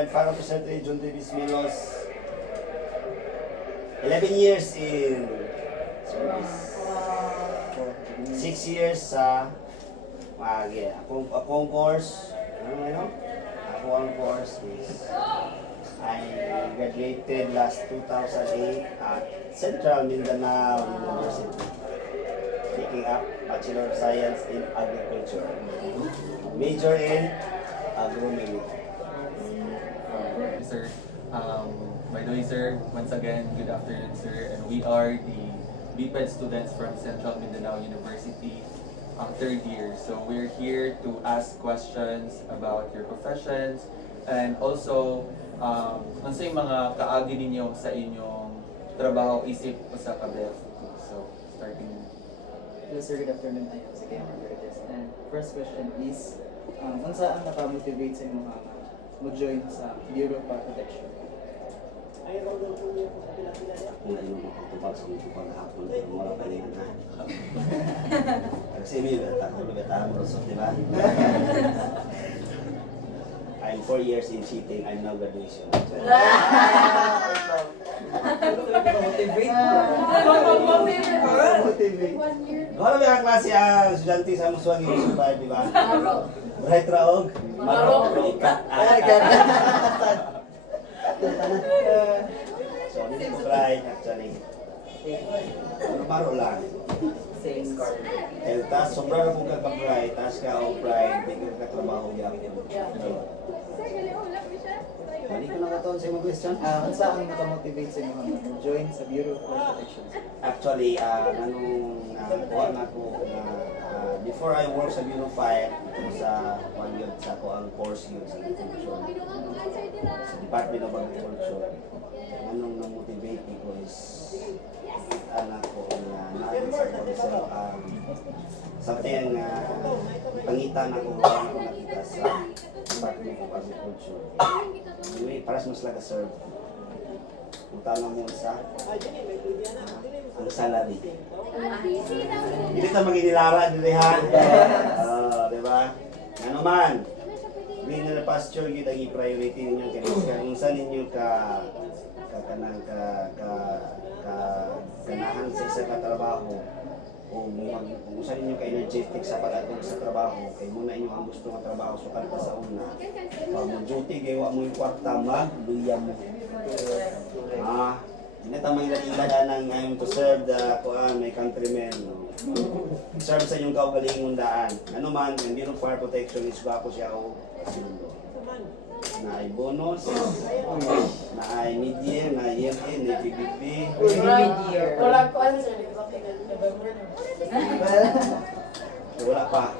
retired Fire Officer 3 John Davis Milos. 11 years in service. 6 years sa akong course. Ako ang course is I graduated last 2008 at Central Mindanao University. Picking up Bachelor of Science in Agriculture. Major in agronomy. Sir, by the way, sir, once again, good afternoon, sir. And we are the BPED students from Central Mindanao University, third year. So we're here to ask questions about your professions and also ano sa yung mga kaagi ninyo sa inyong trabaho isip o sa kabel. So, starting. Hello sir, good afternoon. I am Zaki Margaritas. And first question is, unsa ang naka-motivate sa mga mo-join sa Bureau of Protection? Kung ano makatubag sa mga paghapon, pero wala pa rin na. Kasi may batahan rosot, di ba? I'm 4 years in cheating, I'm now graduation. Motivate. Wala ba ang klase ang estudyante sa Muswang yung survive, di ba? Bright Raog, Marok, Ikat, So, hindi ko bright actually. Maro lang. Same. And tas, sobrang kung ka-bright, tas ka o bright, hindi ka katrabaho yan. Mali ko na katon sa mga question. Unsa ang naka-motivate sa mga mo-join sa Bureau of Protection? Actually, kuha na ko na before I work sa Bureau of Fire, ito sa yun, sa ko ang course yun sa agriculture. Sa Department of Agriculture. Anong na-motivate ko is anak ko na natin sa professor something pangitan ako kung nakita sa Department of Agriculture. Anyway, paras mas laga serve. Utama mo sa ang salary. Hindi ito maginilara, dilihan. Di ba? Ano man, green na pasture, yun ang i-priority ninyo. Kung saan ninyo ganahan sa isa ka trabaho kung saan ninyo ka-energetic sa pag-atong sa trabaho kay muna inyo ang gusto nga trabaho sukat pa sa una pag mo duty gawa mo yung kwarta magluya mo hindi na tamang ilan ng ngayon to serve the my countrymen serve sa inyong kaugalingong daan ano man hindi no fire protection is gwapo siya o na ay bonus, na ay mid-year, na year-end, na PPP. Wala ko ano sir, di ba kaya November na? Wala pa.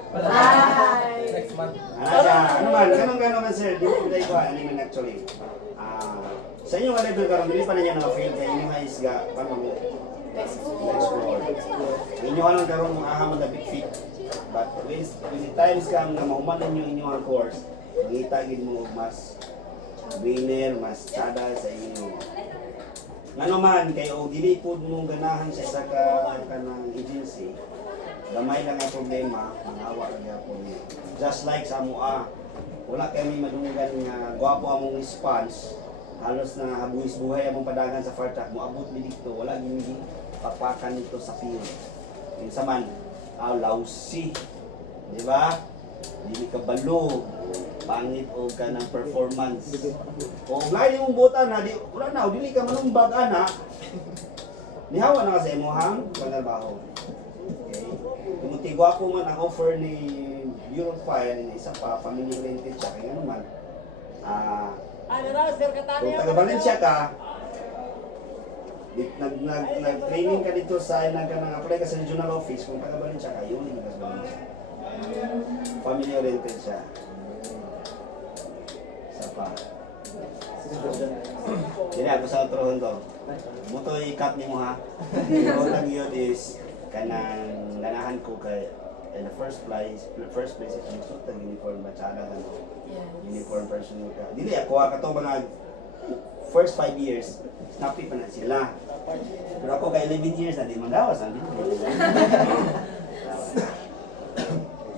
Next month. Ano man, ganun man sir, dito ko ano man actually. Sa inyo nga level karon dili pa na niya na-feel kay inyo nga isga paano mo explore. Inyo alam karon mo aha man big fit. But when the times come na mahuman ninyo inyo ang course, mangita gid mo mas winner, mas tsada sa inyo. Ngano man kay og dili pud mo ganahan sa isa ka kanang agency. Gamay lang ang problema, mangawa lang gyapon niya. Just like sa amoa, wala kami madunggan nga gwapo among response. Halos na habuhis-buhay among padagan sa fire truck mo abot mi dito, wala gini papakan nito sa field. Kinsa man, lousy. Di ba? Dili ka balo, pangit o ka ng performance. O ngayon mong buta na, wala na, dili ka manumbag ana. Nihawa na kasi mo hang panarbaho. Okay? Tumutigwa ko man ang offer ni Bureau of Fire, isa pa, family oriented siya, kaya ano man. Kung taga-Valencia ka, nag-training ka dito sa nag-apply ka sa regional office, kung taga-Valencia ka, yun yung Valencia. Family oriented siya. Isa pa. Hindi ako sa trohon to. Muto i-cut ni mo ha. Yung lang yun is kanang ganahan ko kay in the first place if you suit the uniform batsada ka no. Uniform person ka. Dili ako katong mga first 5 years snappy pa na sila. Pero ako kay 11 years na di mandawas ang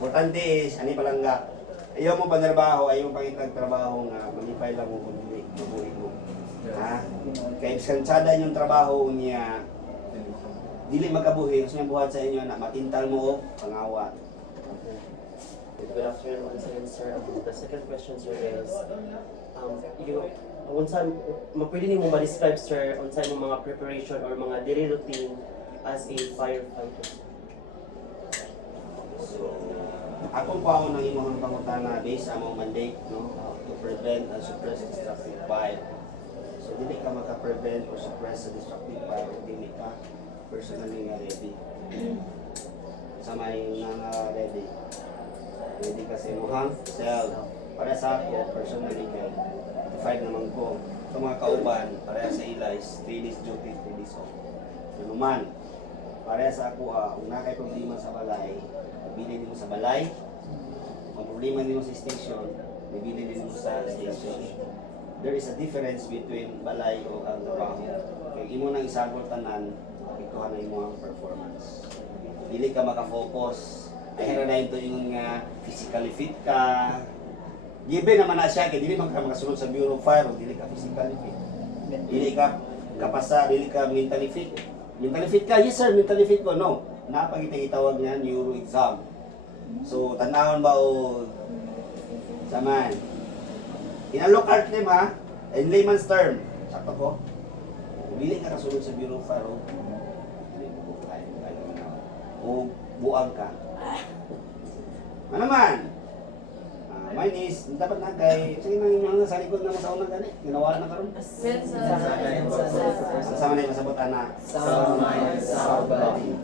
importante is ani palangga Ayaw mo panarbaho, ayaw mo pangitag trabaho nga, malipay lang mo kung hindi, mabuhay mo. Ha? Kaya iskantsada yung trabaho niya, dili magabuhi, kasi yung buhat sa inyo na matintal mo o pangawa. Good afternoon once again, sir. The second question, sir, is unsa pwede nimo ma-describe, sir, unsa imong mga preparation or mga daily routine as a firefighter? So, akong paon ng imong pangutana based sa among mandate, no, to prevent and suppress destructive fire. So, dili ka maka-prevent or suppress sa destructive fire kung dili ka personally nga ready. Sa may nga ready. Ready ka sa imuhang self. Para sa ako, personally kay fight naman ko. Sa mga kauban, para sa ila is 3 days duty, 3 days off. Ano man, para sa ako, kung nakay problema sa balay, bibili din mo sa balay. Kung problema din mo sa station, bibili din mo sa station. There is a difference between balay o ang trabaho. Kaya imo nang isagol tanan, ikuha na imo ang performance. Dili ka makafocus. Ay na ito yung physically fit ka. Given naman na siya, kaya dili man ka makasunod sa Bureau of Fire, dili ka physically fit. Dili ka kapasa, dili ka mentally fit. Mentally fit ka? Yes sir, mentally fit ko. No. Napagitawag niya, neuro exam. So, tanahon ba o saman? In a local term ha, in layman's term, sakto ko, dili ka kasunod sa Bureau of Fire, o buang ka. Ano man? Mine is, dapat na kay, sige nang yung sa likod na masauna gani, ginawa na karon. Sama na yung masabutan na. Sound, sound body.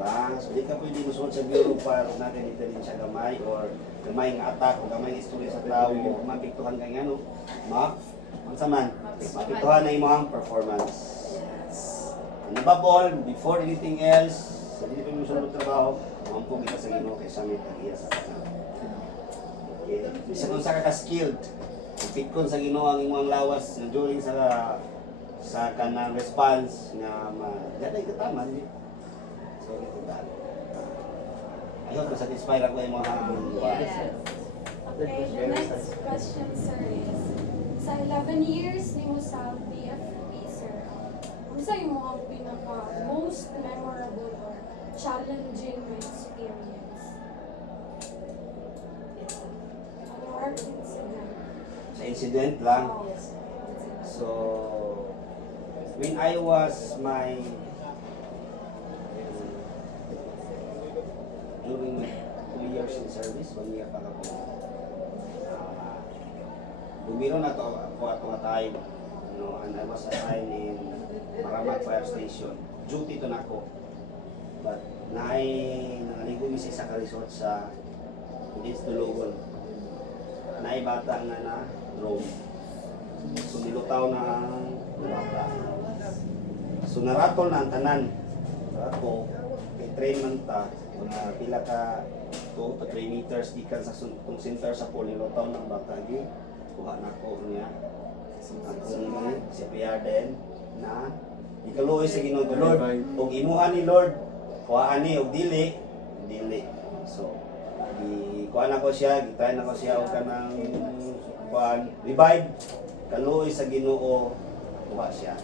Diba? So di ka pwede musunod sa Bureau para natin dito din siya gamay or gamay nga attack o gamay nga istorya sa tao o mapiktuhan kang ano, ang saman, mapiktuhan na imong performance. And above all, before anything else, sa dili pa musunod trabaho, mampo kita sa Ginoo kay sa may tagiya sa kanang. Okay. Bisa kung sa ka-skilled, pikon sa Ginoo ang imong lawas na during sa kanang response nga daday ka tama di. So ito dal. I hope satisfied ako imong Yes. Okay, the next question, sir, is sa 11 years ni mo sa BFP, sir, ano sa yung mga pinaka most memorable or challenging experience? Or incident? sa incident lang. Oh, So when I was during my 2 years in service, 1 year pa ako. Bumiro na to ako at mga time, and I was assigned in Maramag Fire Station. Duty to na ako. But nangaligo mi sa resort sa Pudis Dulugon. Naibata nga na drone. So nilutaw na ang bata. So naratol na ang tanan. Ako, kay train man ta, mga pila ka 2 to 3 meters gikan sa center sa pool, nilutaw ng bata. Kuha na ko niya. Akong si Pierre din na ikaluoy sa Ginoo nga Lord. Ug imuha ni Lord, kuhaan ni og dili. So, kuhaan ako siya, gitry na ko siya og kanang revive. Kaluoy sa Ginoo, kuha siya.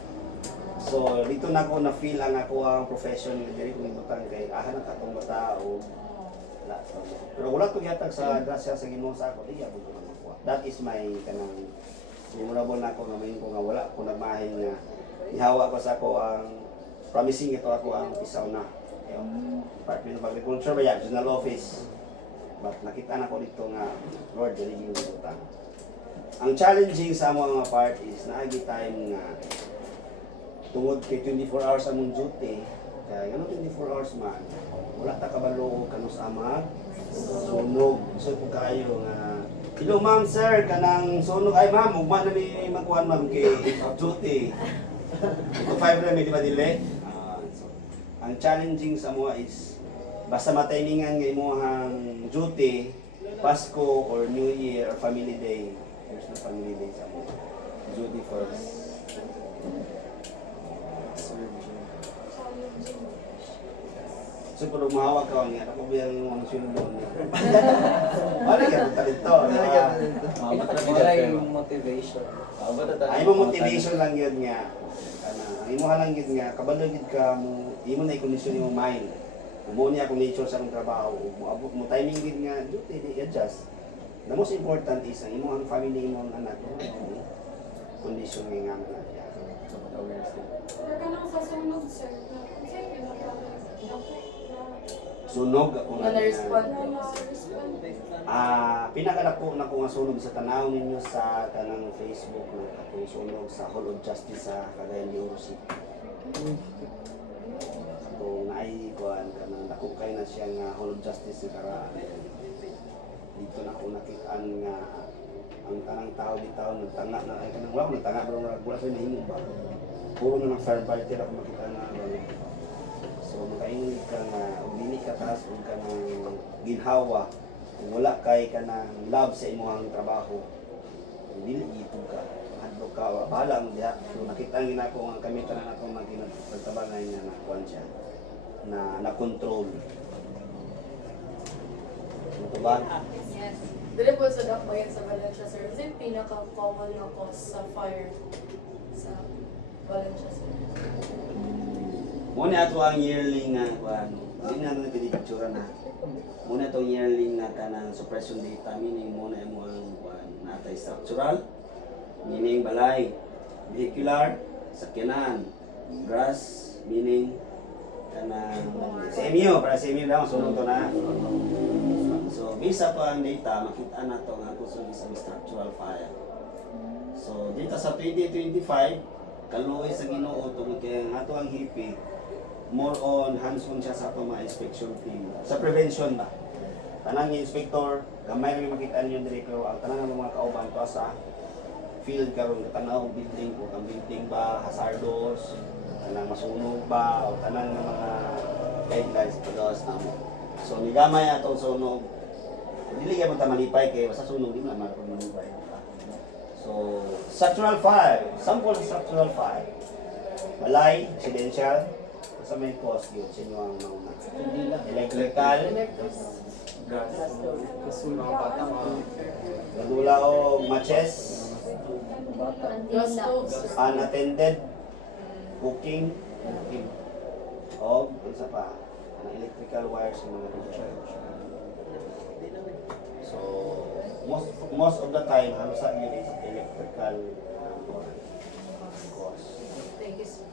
So, dito na ko na-feel ang ako ang profession nga diri ko nibutang kay na katong bata o wala. Pero wala ko yatag sa grasya sa Ginoo sa ako, diya ko makuha. That is my kanang memorable na ako nga main ko nga wala ko nagmahin nga ihawa ko sa ako ang promising ito ako ang pisaw na. Department of Agriculture ba yan, General Office. But nakita na ko dito nga Lord, dali yung utang. Ang challenging sa mga part is naagi time nga tungod kay 24 hours among duty, kaya gano'n 24 hours man, wala ta kabalo kano sa amag sunog. So kung kayo nga, hello ma'am sir, kanang sunog, ay ma'am, ugma na may magkuhan ma'am kay duty. Ito 5 na may di ba dili? So, ang challenging sa mga is, basta matimingan nga imuhang duty, Pasko or New Year or Family Day, there's no Family Day sa mga duty first. challenging. So kung mahawak ka niya, ako ba yung mga sunod niya? Ano ka punta dito? Wala yung motivation. Ay mo motivation lang yun nga. Ang imo lang yun nga, kabalo gid ka mo, imo na i-condition yung mind. Mo niya kung nature sa akong trabaho, mo timing gid nga, duty i-adjust. The most important is ang imo ang family mo ang anak mo. Condition nga nga niya. Or ka nang sa sunog, sir. Kasi Sunog ako nga. Na-respond. Pinakadako na ko nga sunog sa tanaw ninyo sa kanang Facebook na akong sunog sa Hall of Justice sa Cagayan de Oro City. Kung naikuan ka nang dako kay na siya nga Hall of Justice sa karaan. Dito na ko nakitaan nga ang tanang tao dito nagtanga na ay kanang wala nagtanga pero wala sa nahimo ba. Puro na ng firefighter ako makita na so makaingon ka nga dili ka taas ug ka nang ginhawa kung wala kay ka ng love sa imong trabaho dili gito ka adto ka bahala mo diha so nakita ngin ako ang kamitan na ako nagtabangan niya na kuan siya na control ito ba Yes. Dili po sa dakbayan sa Valencia, sir. Kasi yung pinaka-common na cause sa fire sa Valencia, sir. muna ato ang yearly nga kuan hindi na natin picture na muna itong yearly nga kanang suppression data meaning muna mo ang kuan natay structural meaning balay vehicular sakyanan grass meaning kanang CMU para CMU daw sunod to na so bisa to ang data makita na to nga kung sunod sa structural fire so dito sa 2025 kaluoy sa Ginoo tungod kay ato ang hipi more on hands-on siya sa ato mga inspection team sa prevention ba tanang inspector gamay rin makita niyo diri pero ang tanang mga kauban to sa field karon tanaw building ko ang building ba hazardous tanang masunog ba o tanang mga guidelines pagawas namo so ni gamay atong sunog dili gyud ta malipay kay sa sunog di man malipay so structural fire sample of structural fire balay residential sa may cost yun sa inyo ang nauna electrical Gas. nagula o matches Gas stoves, sir. unattended cooking o isa pa ang electrical wires sa mga church so most of the time halos sa yun is electrical cost Thank you, sir.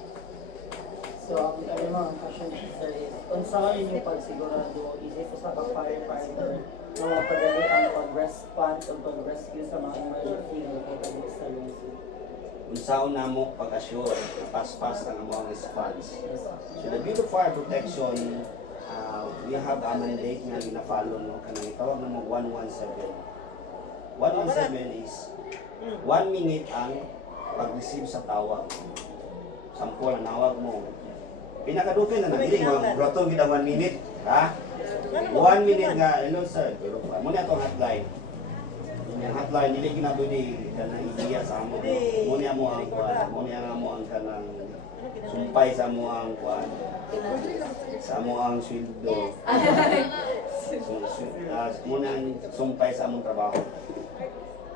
So, ang mga question sir is, kung saan yung pagsigurado, isip ko sa firefighter na mapadali ang pag-response o pag-rescue sa mga emergency na kapag sa lungsod. unsaon namo pag-assure na paspas ang among response. So the Bureau of Fire Protection, we have a mandate nga gina-follow no kanang itawag na mo 117. 117 is 1 minute ang pag-receive sa tawag. Sample ang nawag mo. Pinakadukin na nagdili mo broto gid 1 minute, ha? 1 minute nga hello sir, pero mo na to hotline. Yung hotline dili ginabudi kanang ideya sa amo. Mo niya mo ang kuan, mo niya nga mo ang kanang sumpay sa mo ang kuan. Sa mo ang sweldo. Mo na ang sumpay sa among trabaho.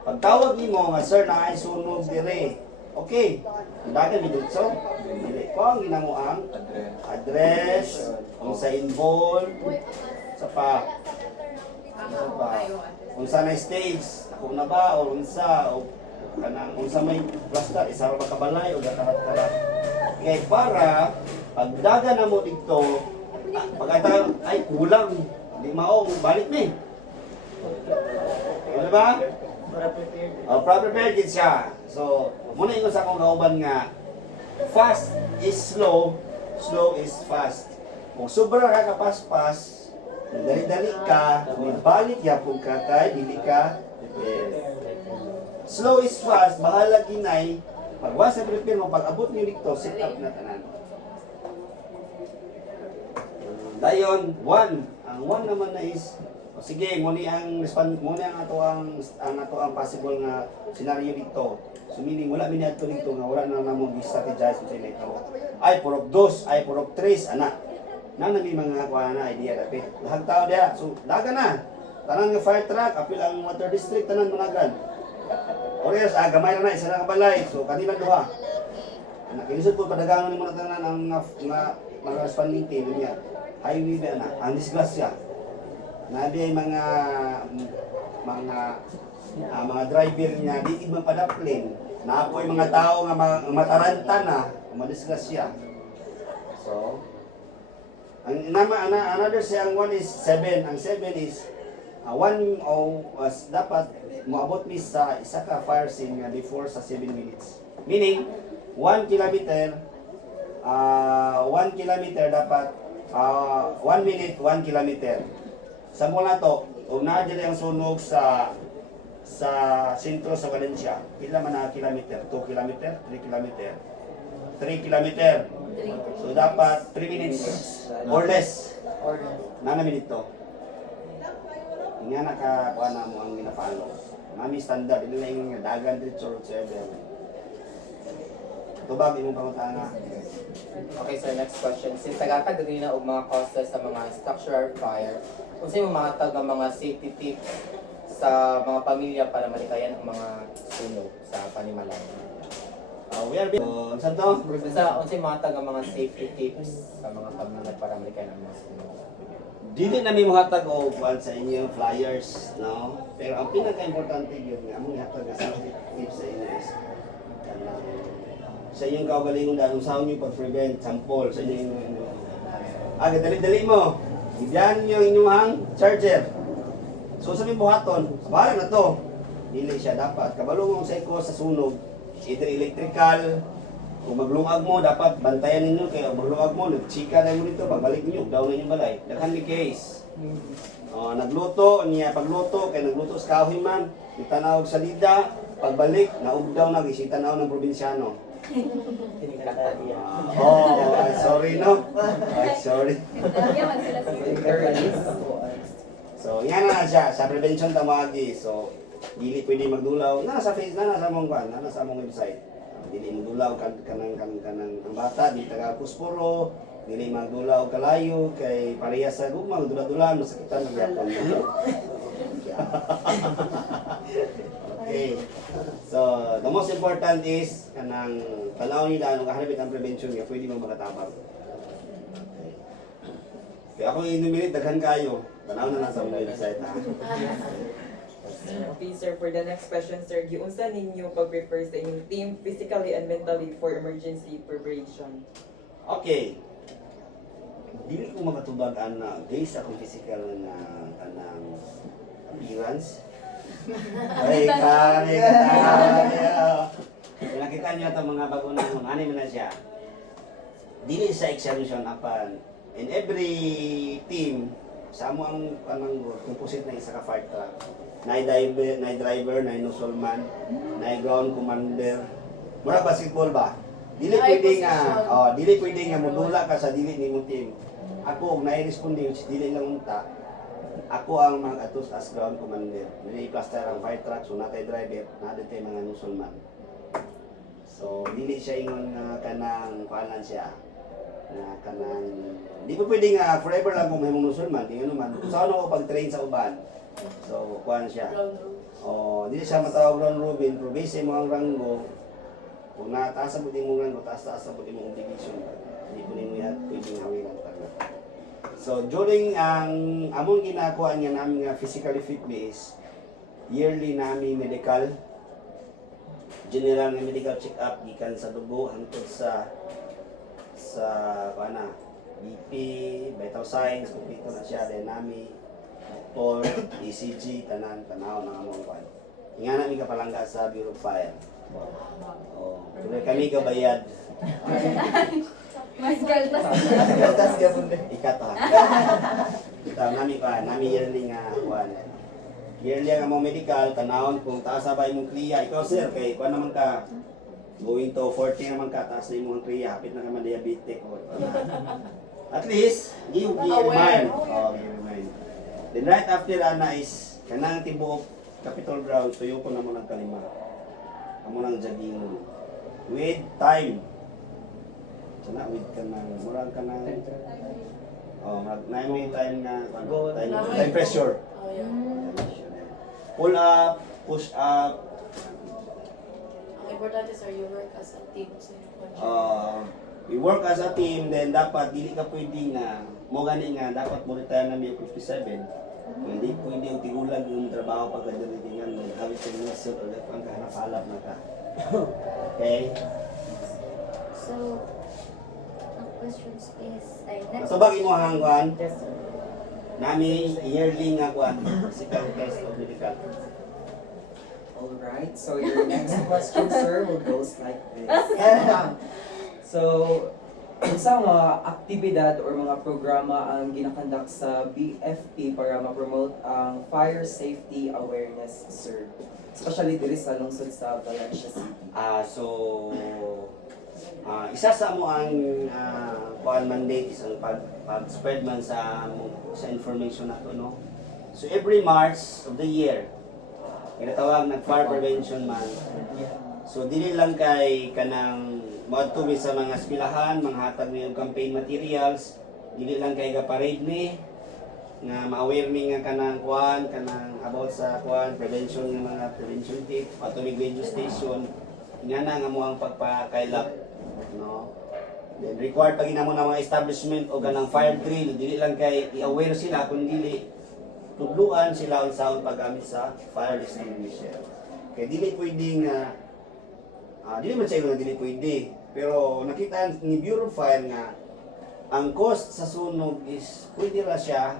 Pagtawag nimo nga sir na ay sunog dire. Okay. Dagan mi dito. Dili ko ang ginamo ang address, kung sa involved, sa pa. Sa pa. Kung sa na stage, ako na ba o unsa o kanang unsa may basta isa ra ba kabalay o gakarat-karat. Kay para pagdaga na mo dito, pagkata ay kulang, di mao balik ni. Ano ba? Para prepared. Proper prepared siya. So, muna ingon sa akong kauban nga, fast is slow, slow is fast. Kung sobra ka kapaspas, dali-dali ka, balik yapon ka kay dili ka prepare. Slow is fast, bahala ginay. Pag once na prepare mo, pag abot niyo dito, set up na tanan. Dayon, 1. Ang 1 naman na is sige, muni ang respond muni ang ato ang possible nga scenario dito. So meaning wala mi adto dito nga wala na namo gi-strategize sa ito. Ay purok 2, ay purok 3 ana. Nang may mga kuha na idea dapit. Lahag tao dia. So daga na. Tanan nga fire truck, apil ang water district tanan managan. Ores gamay na isa na ka balay. So kanila duha. Nakilisod po padagangan ni mo na tanan ang mga responding team niya. Highway ba na ang disgrasya. Nabi ay mga driver niya di man padaplin. Naapoy mga tao nga mataranta na, madisgrasya. So, another sayang one is 7. Ang 7 is was dapat moabot mi sa isa ka fire scene nga before sa 7 minutes. Meaning 1 kilometer 1 kilometer dapat 1 minute 1 kilometer. Sa mula to, kung naadili ang sunog sa sentro sa Valencia, pila man na kilometer? 2 kilometer? 3 kilometer? 3 kilometer. So dapat 3 minutes or less. Na minute to. Nga nakakuha na mo ang ginapalo. Mami standard, hindi na yung dagan dito or whatsoever. Tubag, imong pangutana. Okay, sir, next question. Since nagkakadali na og mga causes sa mga structural fire, kung sino mga ang mga safety tips sa mga pamilya para malikayan ang mga sunog sa panimalan? We are saan to? Kung sino mga ang mga safety tips sa mga pamilya para malikayan ang mga sunog? Dili na may muhatag o kuwan sa inyong flyers, no? Pero ang pinaka-importante yun, nga among ihatag nga safety tips sa inyo is sa inyong kaugalingon dahil sa inyo pag-prevent, sample sa inyong dali-dali mo. Ibyan nyo inyong charger. So sabi buhaton, bahala na to. Dili siya dapat. Kabalo mo sa iko sa sunog, either electrical, kung maglungag mo, dapat bantayan ninyo. Kaya maglungag mo, nagchika na mo dito, pagbalik ninyo, down na inyong balay. Daghan ni case. Nagluto, niya pagluto, kaya nagluto sa kahoy man, itanawag sa lida, pagbalik, naugdaw na, gisita na ng probinsyano. Sorry no? Sorry. So, yan na siya. Sa prevention tamagi. So, dili pwede magdulaw. Nasa among kwan, nasa among website. Dili magdulaw kanang ang bata, di taga pusporo, dili magdulaw kalayo kay pareha sa gugma magdula-dulan masakitan ng yapon. Okay. So, the most important is kanang tanaw nila ano kahanapit ang prevention nga pwede mo makatabang. Kaya ako inumilit daghan kayo. Tanaw na lang sa website ha. Okay, sir, for the next question, sir, giunsa ninyo pag-prepare sa inyong team physically and mentally for emergency preparation? Okay. Dili ko makatubag na based akong physical na kanang appearance. Ay, kaya nakita niyo itong mga bagunang ano na siya. Dili sa execution apan in every team sa mo ang composite na isa ka fire truck. Nay driver, nay nozzleman, nay ground commander. Mura basketball ba? Dili pwede nga modula ka sa dili nimo team. Ako og nai-responde which dili lang unta. Ako ang mag-atos as ground commander. Dili plaster ang fire truck so natay driver, natay mga nozzleman. So dili siya ingon kanang kuanan siya. Na kanang di pa pwede nga forever lang kung may mong nozzleman, di ano man. Saan ako pag-train sa uban? So, kuhan siya. Dili siya matawag round robin, pero base mo ang ranggo. Kung nataas sa buti mong ranggo, taas-taas sa buti mong obligation. Hindi po ninyo yan, pwedeng hawilan talaga. So, during ang among ginagawa niya namin nga physically fitness, yearly namin medical, general nga medical check-up, gikan sa dugo, hangtod sa BP, vital signs, kumpleto na siya, then namin or ECG, tanaw ng among kwan. Nga namin kapalangga sa Bureau of Fire. Tuloy kami kabayad. Mas galtas. Kaltas ka po din. Ikat ha. Nami yearly nga kwan. Yearly ang among medical, tanawon kung taas sabay mong kriya. Ikaw sir, kay kwan naman ka, going to 40 naman ka, taas na imong kriya, hapit na ka man diabetic. At least, give remind. Remind. Then right after na is kanang tibuok Capitol Ground, tuyo ko na mo ng kalima. Amo nang jogging with time. Sana with kanang murang kanang Oh, may time na time pressure. Oh, yeah. Pull up, push up, Ang importante sir, you work as a team sa inyong country. we work as a team, then dapat dili ka pwedeng mo gani nga dapat mo retire na may 57. Hindi pwede yung tigulang yung trabaho pagkadiritingan mo. Habit sa inisip o ang kahanap-halap na ka. Okay? So, ang questions is, next. Matubag imo hangguan, Yes, sir. nami yearly nga kuan, physical test o medical. Alright, so your next question, sir, will goes like this. So, unsa mga aktibidad or mga programa ang ginakandak sa BFP para ma-promote ang fire safety awareness, sir? Especially diri sa lungsod sa Valencia City. Isa sa mo ang kuan mandate is ang pag-spread man sa information nato, no. So every March of the year, ginatawag na fire prevention month. So dili lang kay kanang moadto mi sa mga eskwelahan, manghatag mi og campaign materials, dili lang kay ga-parade mi nga ma-aware mi nga kanang kuan, kanang about sa kuan prevention nga mga prevention tip, patumig radio station, nga nga mo ang pagpakailap, no. Then required pag inamo ng mga establishment o ganang fire drill, dili lang kay i-aware sila kundi tudluan sila unsaon paggamit sa fire extinguisher. Kay dili pwedeng dili man sa ilo nga dili pwede, pero nakita ni Bureau of Fire nga ang cost sa sunog is pwede ra siya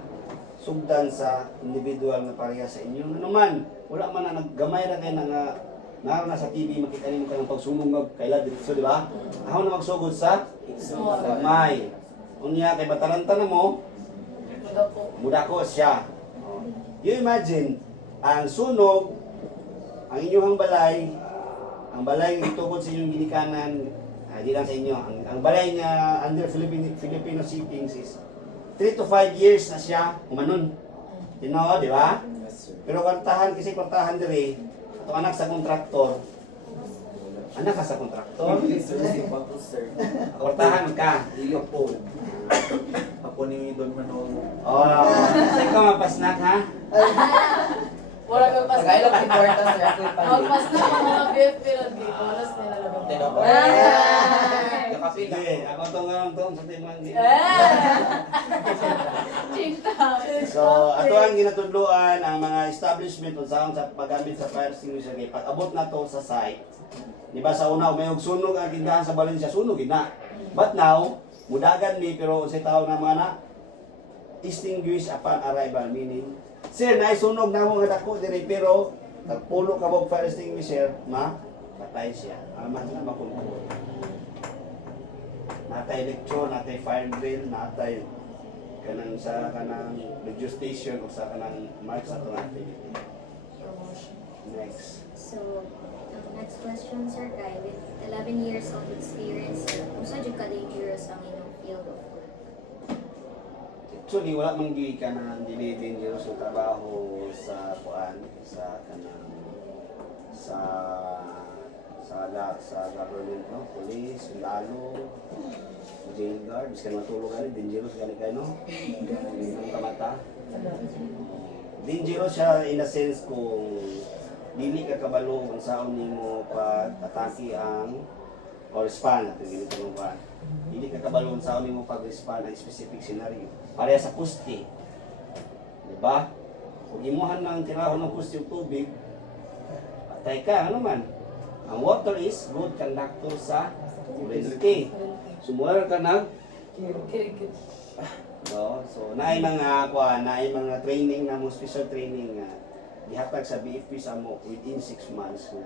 sugdan sa individual na pareha sa inyo. Ano man, wala man na naggamay ra kay nga naro na sa TV makita nimo kanang pagsunog nga kaila dito, di ba? Ako na magsugod sa gamay. Unya kay batalanta na mo, mudako siya. You imagine, ang sunog, ang inyong balay, ang balay itugod sa inyong ginikanan, di lang sa inyo, ang balay nga under Filipino settings is 3 to 5 years na siya umanon. Tino, di ba? Pero kwartahan, kasi kwartahan diri, ito anak sa kontraktor. Anak ka sa kontraktor? Sir. Kwartahan ka. Iyo po. Ako ni Don Manolo. Oh, sa ikaw mapasnak ha? Wala ka pas. Tagalog important, sir. Ako yung Magpas na ang mga BFP lang di ko. Alas nila lang. Sige, ako itong sa timang di. Chinta. So, ato ang ginatudloan ang mga establishment kung saan sa paggamit sa fire extinguisher kay pag-abot na to sa site. Di ba sa una, may sunog ang tindahan sa Valencia, sunog na. But now, mudagan mi pero sa tao na mga na extinguish upon arrival, meaning sir, naisunog na mo nga dako diri pero nagpulo ka mo fire extinguisher, patay siya. Aman na makontrol. Natay lecture, natay fire drill, natay kanang sa kanang radio station o sa kanang mark sa itong activity. Next. So, ang next question, sir, kay with 11 years of experience, kung saan yung ka-dangerous ang inyong field of work? Actually, wala man gyud ka na dili dangerous yung trabaho sa kuan, sa kanang sa government, no? Police, sundalo, jail guard, biskan matulog ani dangerous gani kay no? Ang kamata. Dangerous siya in a sense kung dili ka kabalo kung saan nimo pag-atake ang or respond natin ganito mo ba. Dili ka kabalo kung saan nimo pag-respond ang specific scenario. Pareha sa puste. Diba? Kung imuhan ng tirahon ng puste yung tubig, patay ka, ano man. Ang water is good conductor sa kuryente. Sumuha ka ng no? So, naay mga training na mo, special training nga gihatag sa BFP sa mo within 6 months nga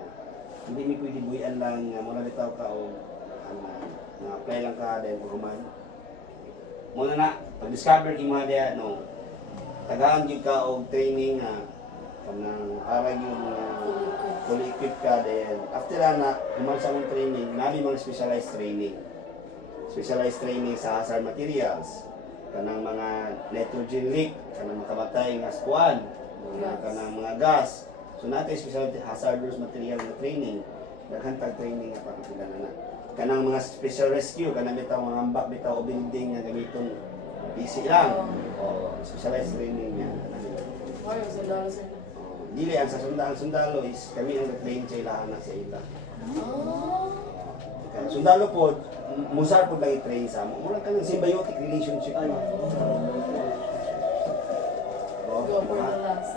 hindi mi pwede buhian lang nga muna bitaw ka o apply lang ka dahil human. Muna na, pag-discover imo diya no, tagaan gyud ka og training nga kanang arag yung fully equipped ka dahil after na human sa mong training, nabi mga specialized training sa hazard materials, kanang mga nitrogen leak, kanang makamatay nga squad, kanang mga gas. So natin special hazardous material na training, daghan tag training nga para pila na. Kanang mga special rescue, kanang bitaw mga ambak bitaw o building nga gamiton Busy lang. O, specialized training yan. Ay, sundalo sir. Dili, ang ang sundalo is kami ang nag-train sa ilahan na sa ila. Kaya sundalo po, musar po lang i-train sa mo. Mura ka ng symbiotic relationship. Go for the last.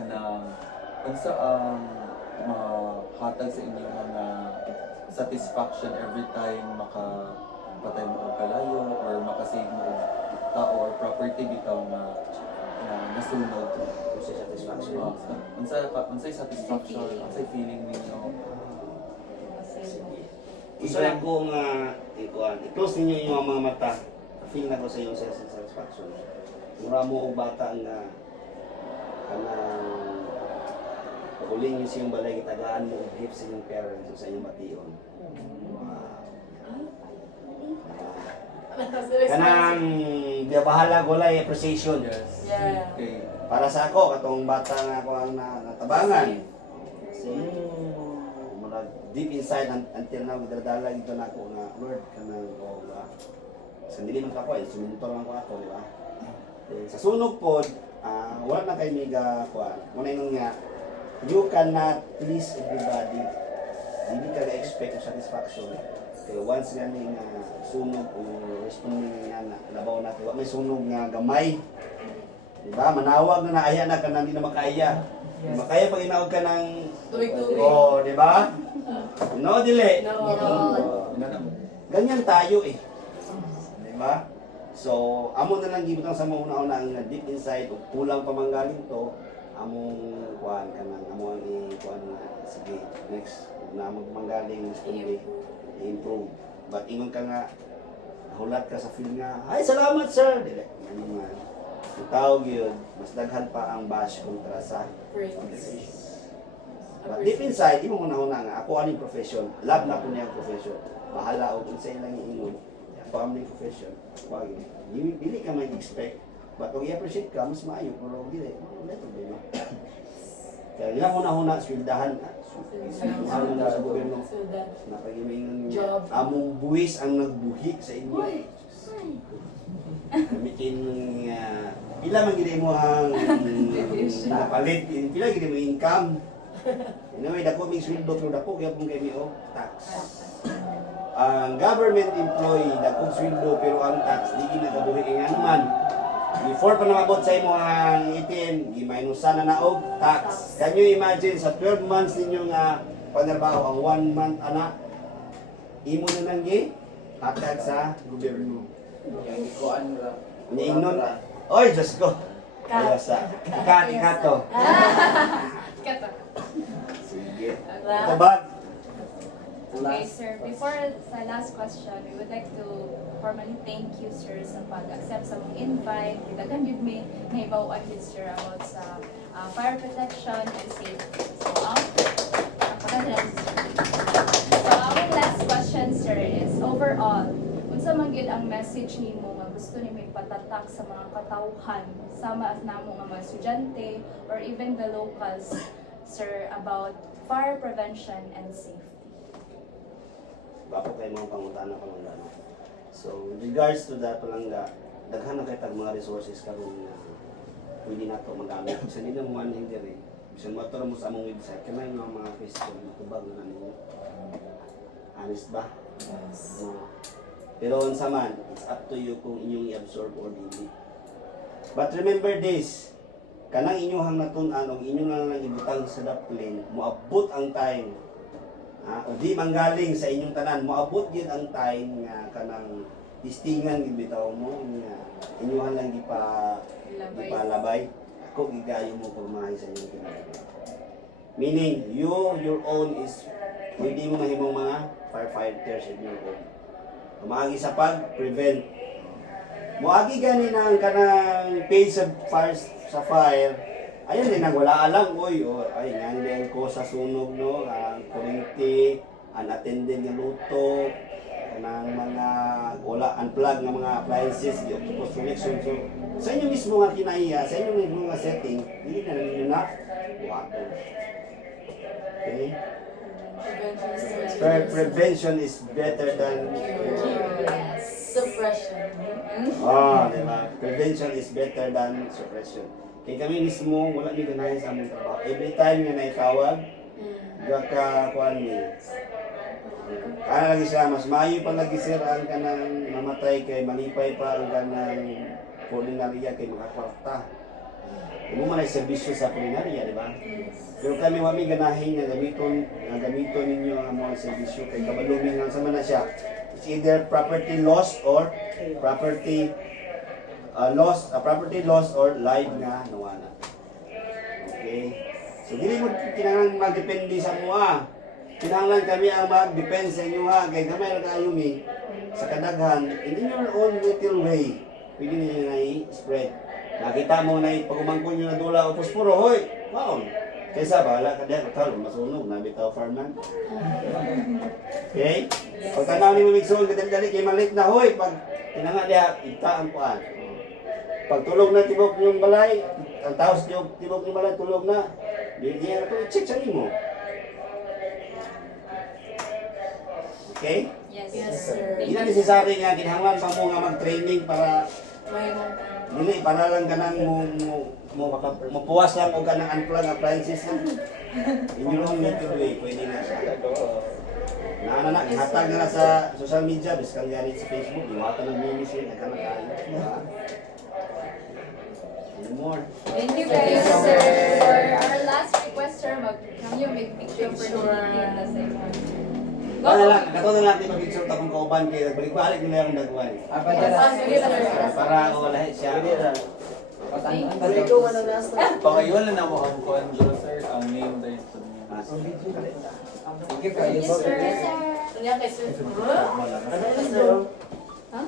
Kanang unsa ang mahatag sa inyo mga satisfaction every time makapatay mo og kalayo or makasave mo og tao or property bitaw na nasunog. Sa satisfaction. Unsay satisfaction, unsay feeling ninyo? Isa lang kong i-close ninyo yung mga mata. Feel na ko sa iyong satisfaction. Mura mo og bata nga kanang uling yung siyang balay gitagaan mo og gift sa inyong parents o sa inyong bation. Kanang di bahala golay appreciation. Yes. Yeah. Okay. Para sa ako katong bata nga ako ang natabangan. Kasi murag deep inside until now gidala gito na ako nga Lord kanang o ba. Sa dili man ako sumunto lang ako di ba. Sa sunog pod wala na kay miga kuan. Muna yung nga you cannot please everybody. Hindi ka expect ng satisfaction. Kaya once nga ning sunog o responding nga labaw na may sunog nga gamay. Diba? Manawag na naaya na ka na hindi na makaya. Makaya pag inawag ka ng Tuwig-tuwig. oh, di ba? No, dili. No. Ganyan tayo eh. Di ba? So, amo na lang gibutang sa mga una-una ang deep inside o kulang pa manggaling to, among kuan ka nang amo ang kuan na sige, next na magmanggaling gusto mo i-improve. But ingon ka nga hulat ka sa film nga, ay salamat sir. Dili. Ano nga. Ang tawag yun, mas daghan pa ang bash kontra sa appreciation. But deep inside, di mo muna nga, ako aning profession, love na ko niya ang profession. Bahala o kung sa ilang iingon, ako ang may profession. Wag, dili ka may expect, but kung i-appreciate ka, mas maayo, pero dili, wala problema. Kaya ilang una-una, swildahan ka. Swildahan na sa gobyerno. Napagimingan niya, among buwis ang nagbuhi sa inyo. Kamitin pila man gid mo ang napalit, pila gid mo income. Anyway, dako mig sweldo pero dako gyapon kay mi tax. Ang government employee dako sweldo pero ang tax di ginagabuhi nga naman. Before pa namabot sa imo ang itin, gi-minusan na og tax. Can you imagine sa 12 months ninyo nga panarbaho ang 1 month ana imo na nang gi hatag sa gobyerno. Yung ikuan lang. Niingnon. Oy, Diyos ko. Ayasa. Ikato. Kato. Sige. Tabag. Okay, sir. Before sa last question, we would like to formally thank you, sir, sa pag-accept sa mong invite. Dagan yun may naibawaan yun, sir, about sa fire protection and safety. So, our last question, sir, is overall, unsa man gyud ang message nimo nga gusto nimo ipatatak sa mga katawhan sama namo nga mga estudyante or even the locals, sir, about fire prevention and safety? Bapo kay mga pangutana palangga. So, with regards to that palangga, daghan na kay tag mga resources karon nga pwede na to magamit. Sa nila mo man hindi rin. Bisan mo to mo sa among website, kanay mga question matubag na ninyo. Honest ba? Yes. Pero unsa man, it's up to you kung inyong i-absorb or dili. But remember this, kanang inyong natun-an o inyong lang ibutang sa daplin, moabot ang time. O di manggaling sa inyong tanan, moabot yun ang time nga kanang tistingan gid bitaw mo nga inyong lang gipalabay. Ako gigayo mo pormahay sa inyong kinahanglan. Meaning, your own is pwede mo mahimong mga firefighters in your own. Tumagi sa pag-prevent. Muagi gani na ang kanang page sa fire, ayun din, wala alam, ay nga din ko sa sunog, no, ang kuryente, unattended nga luto, kanang mga, wala, unplug nga mga appliances, di octopus selection, so, sa inyo mismo nga kinaiya, sa inyo mismo nga setting, hindi na ninyo na, buhato. Okay? Prevention is better than cure. Suppression. Di ba? Prevention is better than suppression. Kaya kami mismo, wala ni ganahin sa aming trabaho. Every time nga naitawag, kuan ni. Lagi siya, mas maayo pa lagi sir ang kanang mamatay kay malipay pa ang kanang kulinarya kay makakwarta. Mo man ay serbisyo sa kulinarya, di ba? Pero kami wami ganahin nga gamiton ninyo ang mga serbisyo kay kabaluming lang sama na siya. It's either property loss or property loss or life nga nawala. Okay? So dili mo kinahanglan magdepende sa mua. Kinahanglan kami ang mag-depend sa inyo ha. Kaya gamay na kayo mi sa kadaghan. In your own little way, pwede ninyo na i-spread. Nakita mo na pagumangkon nyo na dula o puspuro, hoy! Wow! Kaysa bahala ka diyan, talo, masunog, nabitaw farman. Okay? Pag tanaw ni mo migsoon, kadali-dali kay malit na, hoy! Pag tinanga diya, ita ang kuan. Pag tulog na tibok yung balay, ang taos yung tibok yung balay, tulog na. Di na ito, i-check sa nimo. Okay? Yes, sir. Hindi na necessary nga kinahanglan pa mo nga mag-training para dili para lang kanang mo puwas lang og kanang unplug appliances lang. Inyo lang need to do it, pwede na siya. Na ihatag na sa social media, biskang gani sa Facebook, iwata ng memes yun, nagkanakain. More. Thank you guys, sir. For our last request, sir, can you make picture for the na sa inyo? Kato na natin mag-picture tapong kauban kayo, balik-balik nila yung nagwan. Para wala siya. Pangayon na mo ang kuan sir, ang name dahil sa Thank you kayo, Yes, sir. sir. Kunya kay sir. Wala. Huh?